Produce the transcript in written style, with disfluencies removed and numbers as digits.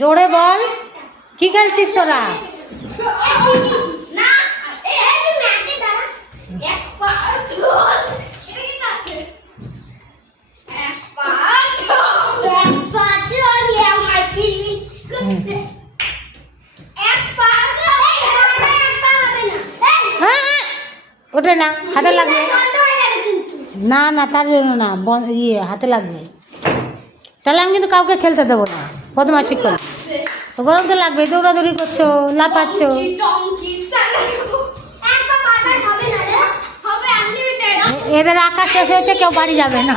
জোরে বল, কি খেলছিস তোরা? ওটা না, হাতে লাগবে না, না তার জন্য না, হাতে লাগবে। তাহলে আমি কিন্তু কাউকে খেলতে দেবো না, বদমাশি করে। তো গরম তো লাগবে, দৌড়াদৌড়ি করছো, লাফাচ্ছ। এদের আকাশ শেষ হয়েছে, কেউ বাড়ি যাবে না।